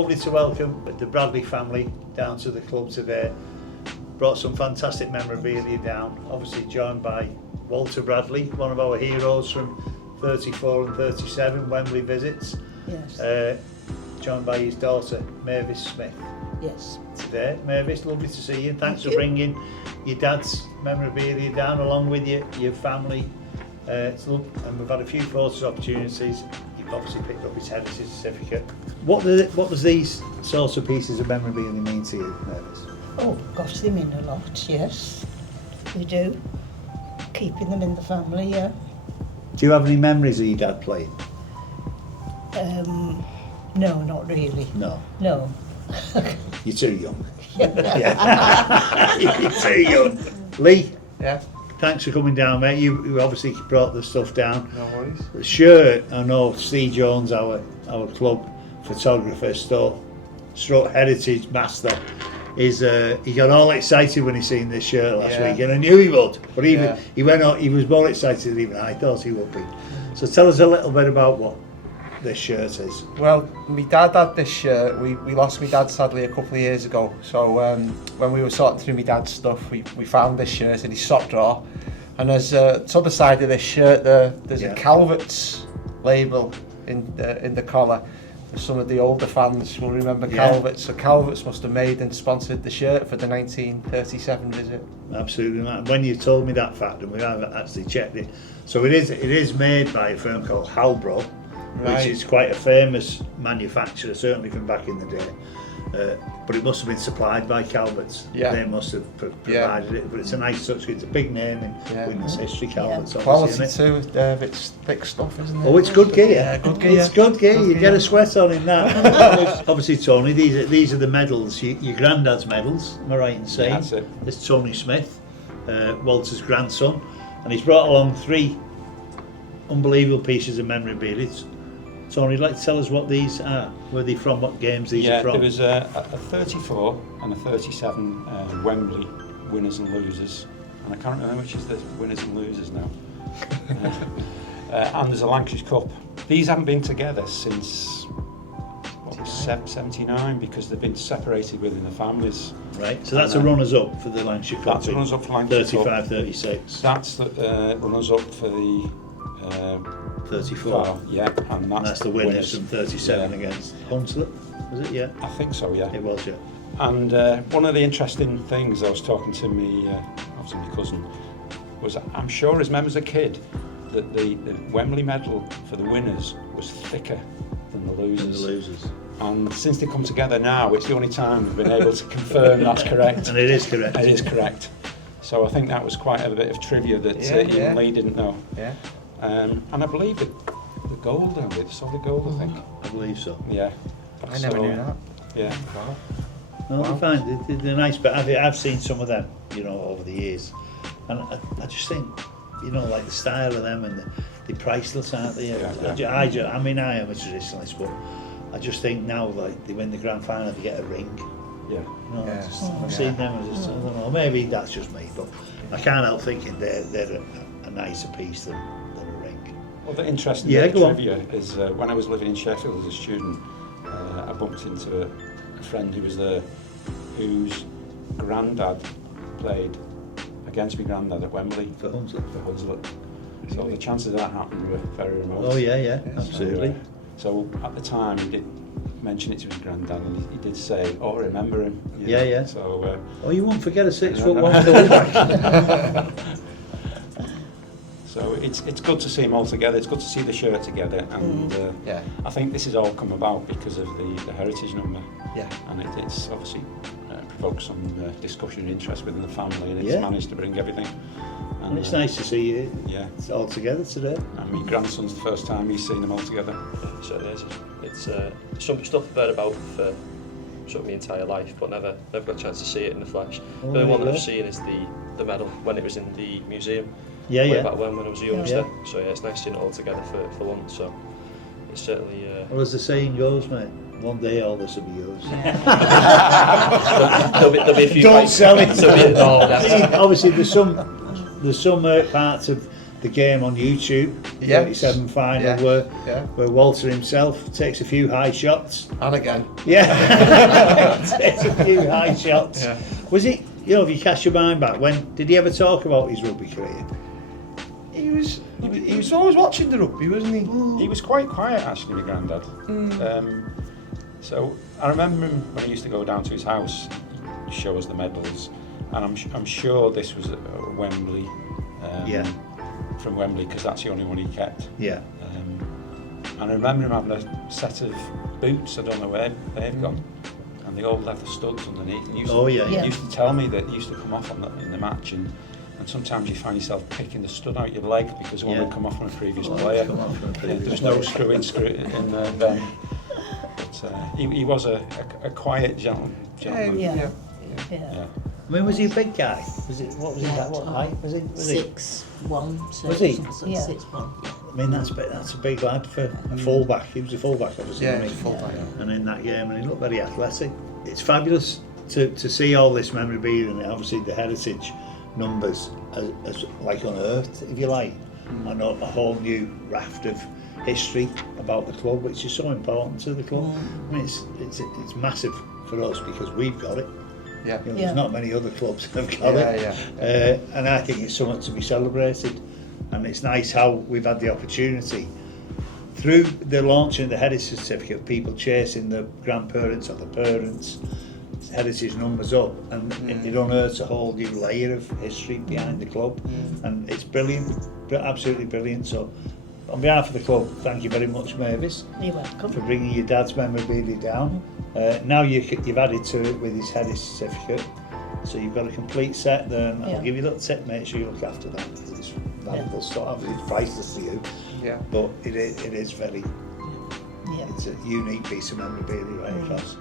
lovely to welcome the Bradley family down to the club today. Brought some fantastic memorabilia down, obviously joined by Walter Bradley, one of our heroes from 34 and 37 Wembley visits. Yes. Joined by his daughter Mavis Smith. Yes. Today, Mavis, lovely to see you. Thanks for bringing your dad's memorabilia down along with your family. And we've had a few photos opportunities. You've obviously picked up his heritage certificate. What does these sorts of pieces of memorabilia mean to you, Mavis? Oh, gosh, they mean a lot, yes. We do. Keeping them in the family, yeah. Do you have any memories of your dad playing? No, not really. No. No. You're too young. Yeah. You're too young. Lee? Yeah. Thanks for coming down, mate. You obviously brought the stuff down. No worries. The shirt, I know Steve Jones, our club photographer, stroke heritage master, he got all excited when he seen this shirt last week, and I knew he would. But he went on, he was more excited than even I thought he would be. So tell us a little bit about what this shirt is. Well, my dad had this shirt. We lost my dad sadly a couple of years ago. So when we were sorting through my dad's stuff, we found this shirt in his sock drawer. And there's to the other side of this shirt there's a Calvert's label in the collar. Some of the older fans will remember Calvert's. So Calvert's must have made and sponsored the shirt for the 1937 visit. Absolutely. When you told me that fact, and we haven't actually checked it, so it is made by a firm called Halbro, which is quite a famous manufacturer, certainly from back in the day. But it must have been supplied by Calvert's. Yeah. They must have provided it. But it's a nice touch. It's a big name in Widnes history, Calvert's. Quality too. It's thick stuff, isn't it? Oh, it's good gear. Yeah, good gear. It's good gear. You get a sweat on in that. Obviously, Tony, these are the medals. Your granddad's medals. Am I right in saying? That's it. This is Tony Smith, Walter's grandson, and he's brought along 3 unbelievable pieces of memorabilia. Tony, would you like to tell us what these are? Where are they from? What games these are from? Yeah, there was a 34 and a 37 Wembley winners and losers, and I can't remember which is the winners and losers now. And there's a Lancashire Cup. These haven't been together since 79 because they've been separated within the families. Right, so that's a runners-up for the Lancashire Cup. That's a runners-up for Lancashire 35, 36. That's the runners-up for the 34. Yeah, and that's the winners from 37 against Hunslet, was it? Yeah. I think so, yeah. It was, yeah. And one of the interesting things I was talking to obviously my cousin, was I'm sure as remember as a kid that the Wembley medal for the winners was thicker than the losers. And since they come together now, it's the only time we've been able to confirm that's correct. And it is correct. It is correct. So I think that was quite a bit of trivia that even Lee didn't know. Yeah. And I believe the gold, saw the gold, I think. I believe so. Yeah. I never knew that. Yeah. Wow. No, they're fine. They're nice, but I've seen some of them, over the years, and I just think, like the style of them, and they're priceless, aren't they? I am a traditionalist, but I just think now, like, they win the grand final, they get a ring. Yeah. I've seen them, I don't know, maybe that's just me, but I can't help thinking they're a nicer piece than a ring. Well, the interesting trivia is when I was living in Sheffield as a student, I bumped into a friend who was there, whose granddad played against my granddad at Wembley for Hunslet. So the chances of that happening were very remote. Oh yeah, absolutely. So at the time he did mention it to his granddad, and he did say, "Oh, I remember him." Yeah. So. You won't forget a 6'1" fullback. So it's good to see them all together. It's good to see the shirt together, and I think this has all come about because of the heritage number. Yeah. And it's obviously provoked some discussion and interest within the family, and it's managed to bring everything. And it's nice to see you all together today. And my grandson's the first time he's seen them all together. It certainly is. It's some stuff I've heard about for sort of my entire life, but never got a chance to see it in the flesh. The only one that I've seen is the medal when it was in the museum. Way back when I was a youngster. So it's nice seeing it all together for once. So it's certainly. Well, as the saying goes, mate, one day all this will be yours. there'll be a few. Don't sell it. Obviously, there's some parts of the game on YouTube, the 37 final, where Walter himself takes a few high shots. And again. Yeah, takes a few high shots. Yeah. Was it, you know, if you cast your mind back, when did he ever talk about his rugby career? He was always watching the rugby, wasn't he? He was quite quiet, actually, my granddad. So I remember him when he used to go down to his house, show us the medals, and I'm sure this was at Wembley. From Wembley, because that's the only one he kept. Yeah. And I remember him having a set of boots, I don't know where they've gone, and they all leather studs underneath. And he used to tell me that he used to come off in the match, and sometimes you find yourself picking the stud out your leg because one would come off on a previous player. There was no screw in there then. But he was a quiet gentleman. Yeah. I mean, was he a big guy? What height was he? 6'1", Was he? 6'1". I mean, that's a big lad for a fullback. He was a fullback, obviously. Yeah, he was a fullback. And in that game, and he looked very athletic. It's fabulous to see all this memorabilia, and obviously the heritage numbers as like unearthed, if you like, and a whole new raft of history about the club, which is so important to the club. I mean, it's massive for us because we've got it. Yeah. You know, there's not many other clubs that have got it. And I think it's something to be celebrated. And it's nice how we've had the opportunity through the launching of the heritage certificate, people chasing the grandparents or the parents, heritage numbers up, and it unearths a whole new layer of history behind the club. And it's brilliant, absolutely brilliant. So on behalf of the club, thank you very much, Mavis. You're welcome. For bringing your dad's memorabilia down. Now you've added to it with his heritage certificate, so you've got a complete set there, and I'll give you a little tip, make sure you look after that, because it's valuable stuff. Obviously it's priceless to you, but it is very, it's a unique piece of memorabilia right across.